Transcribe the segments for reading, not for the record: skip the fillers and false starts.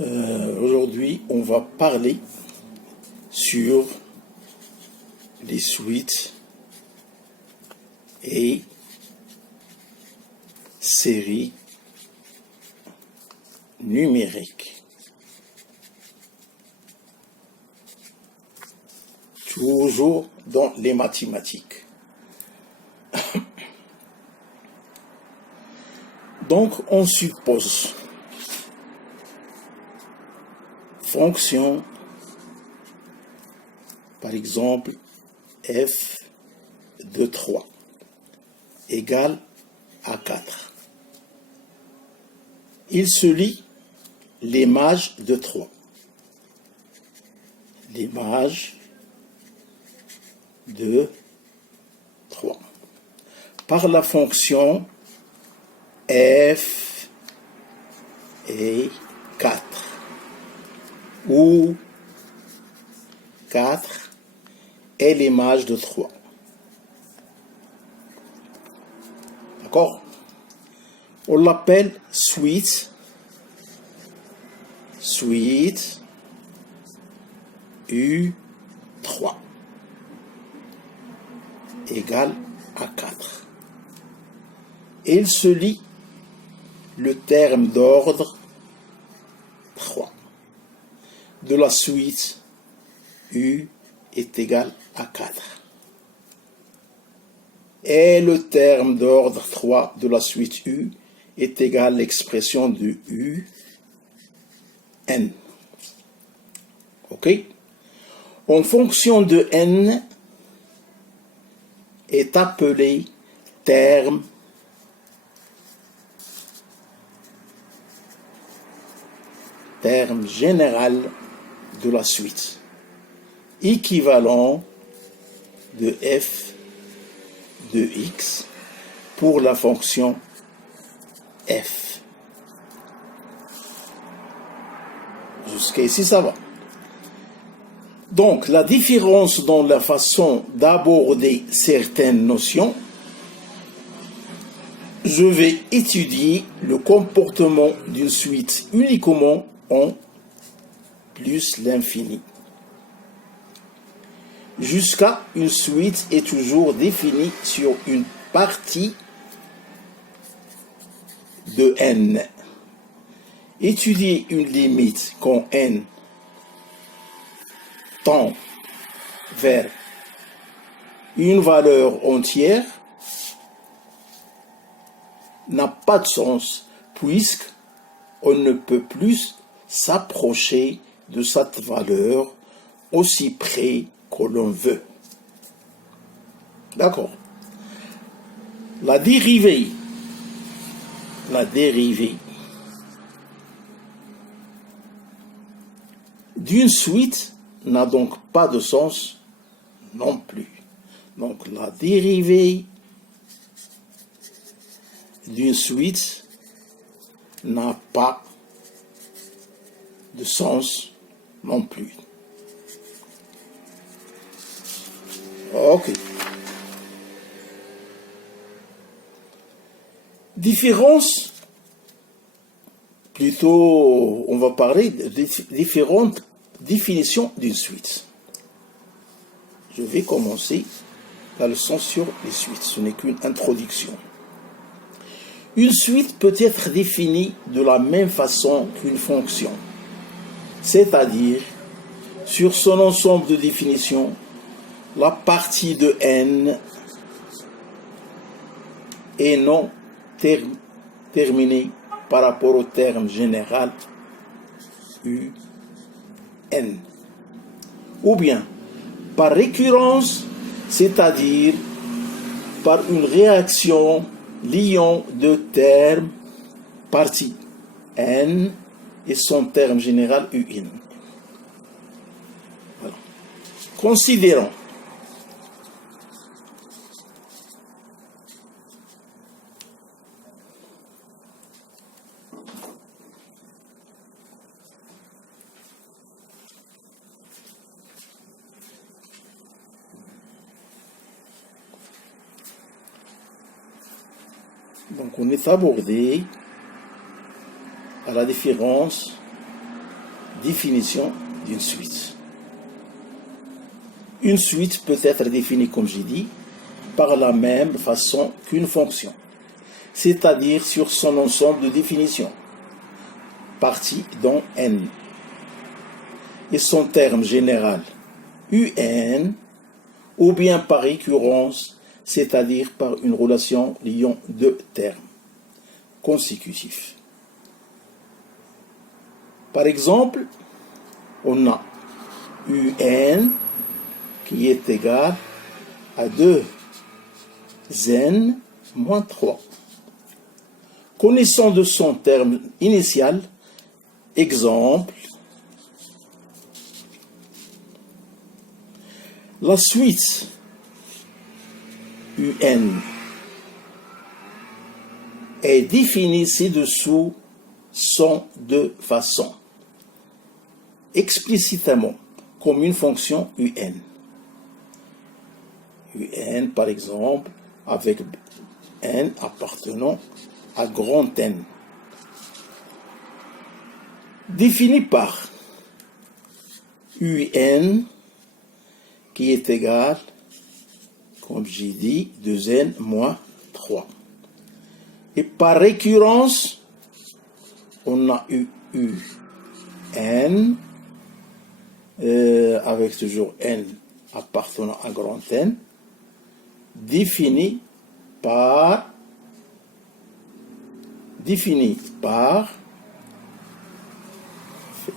Aujourd'hui, on va parler sur les suites et séries numériques. Toujours dans les mathématiques. Donc, on suppose fonction, par exemple, f de 3 égale à 4. Il se lit l'image de 3. L'image de 3. Par la fonction f et 4. Où 4 est l'image de 3. D'accord? On l'appelle suite U3 égale à 4. Et il se lit le terme d'ordre 3 de la suite U est égal à 4. Et le terme d'ordre 3 de la suite U est égal à l'expression de U n. OK? En fonction de n est appelé terme général de la suite, équivalent de f de x pour la fonction f. Jusqu'ici, ça va. Donc, la différence dans la façon d'aborder certaines notions, je vais étudier le comportement d'une suite uniquement en plus l'infini. Jusqu'à une suite est toujours définie sur une partie de n. Étudier une limite quand n tend vers une valeur entière n'a pas de sens puisque on ne peut plus s'approcher de cette valeur aussi près que l'on veut. D'accord. La dérivée d'une suite n'a donc pas de sens non plus. Donc la dérivée d'une suite n'a pas de sens non plus. Ok. Différence, plutôt, on va parler de différentes définitions d'une suite. Je vais commencer la leçon sur les suites, ce n'est qu'une introduction. Une suite peut être définie de la même façon qu'une fonction, c'est-à-dire sur son ensemble de définitions, la partie de n est non terminée par rapport au terme général U n. Ou bien par récurrence, c'est-à-dire par une réaction liant deux termes, partie n et son terme général un. Voilà. Considérons donc on est abordé à la différence Définition d'une suite. Une suite peut être définie, comme j'ai dit, par la même façon qu'une fonction, c'est-à-dire sur son ensemble de définitions, parti dans n, et son terme général un, ou bien par récurrence, c'est-à-dire par une relation liant deux termes consécutifs. Par exemple, on a un qui est égal à 2n moins 3. Connaissant de son terme initial, exemple, la suite un est définie ci-dessous sont de façon explicitement comme une fonction un. Un, par exemple, avec n appartenant à grand N. Défini par un qui est égal, comme j'ai dit, 2n moins 3. Et par récurrence, on a n, avec toujours n appartenant à grand N, défini par, il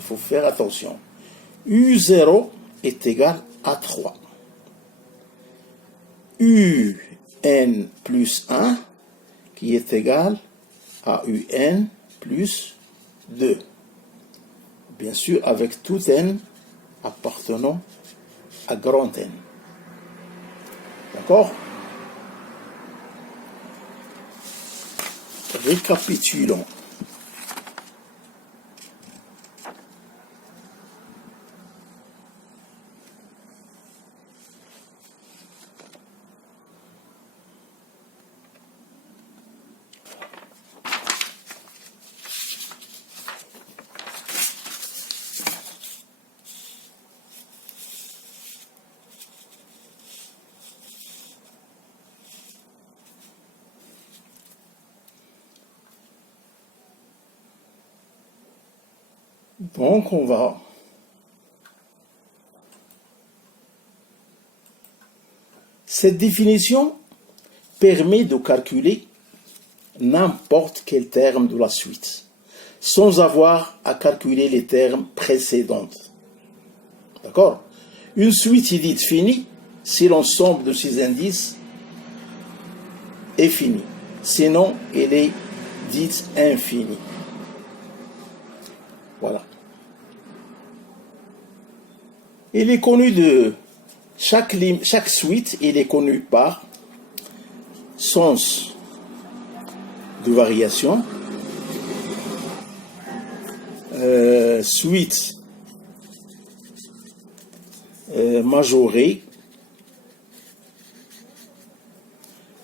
faut faire attention, U0 est égal à 3. UN plus 1 qui est égal à UN plus 2. Bien sûr, avec tout n appartenant à grand N. D'accord? Récapitulons. Donc, on va cette définition permet de calculer n'importe quel terme de la suite, sans avoir à calculer les termes précédents. D'accord? Une suite est dite finie si l'ensemble de ces indices est fini. Sinon, elle est dite infinie. Voilà. Il est connu de chaque suite, il est connu par sens de variation, suite majorée,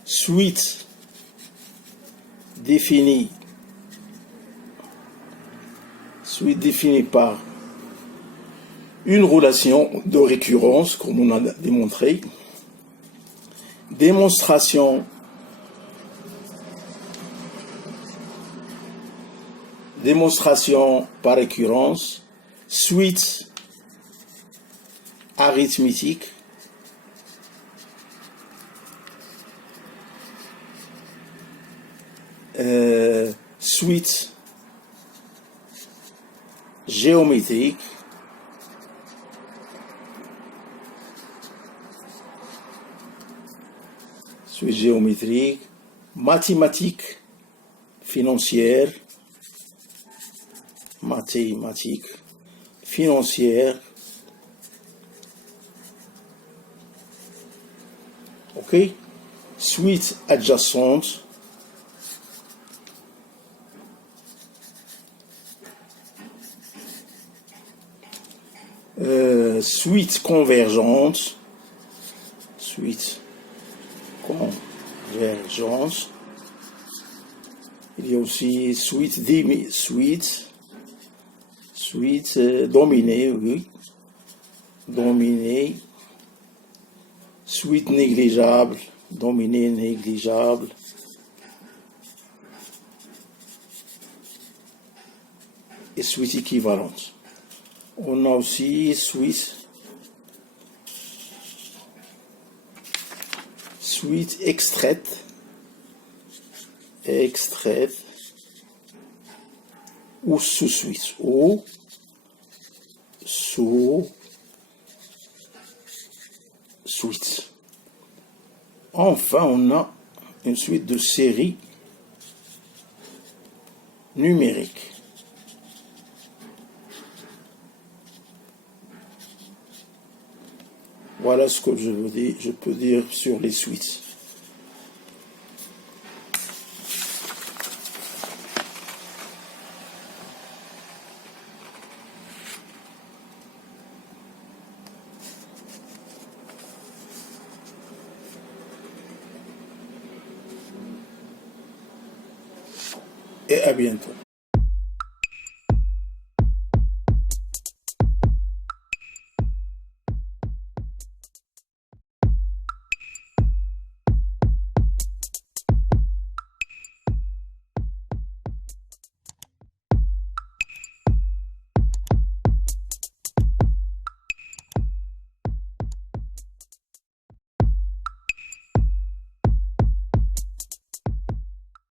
suite définie par une relation de récurrence, comme on a démontré, démonstration par récurrence, suite arithmétique, suite géométrique, mathématique financière, ok, suite adjacente, suite convergente, il y a aussi suite Suite dominée, oui. Dominée. Suite négligeable. Dominée négligeable. Et suite équivalente. On a aussi suite extraite. Extraite. Ou sous-suite. Ou sous-suite. Enfin, on a une suite de séries numériques. Voilà ce que je peux dire sur les suites. Et à bientôt.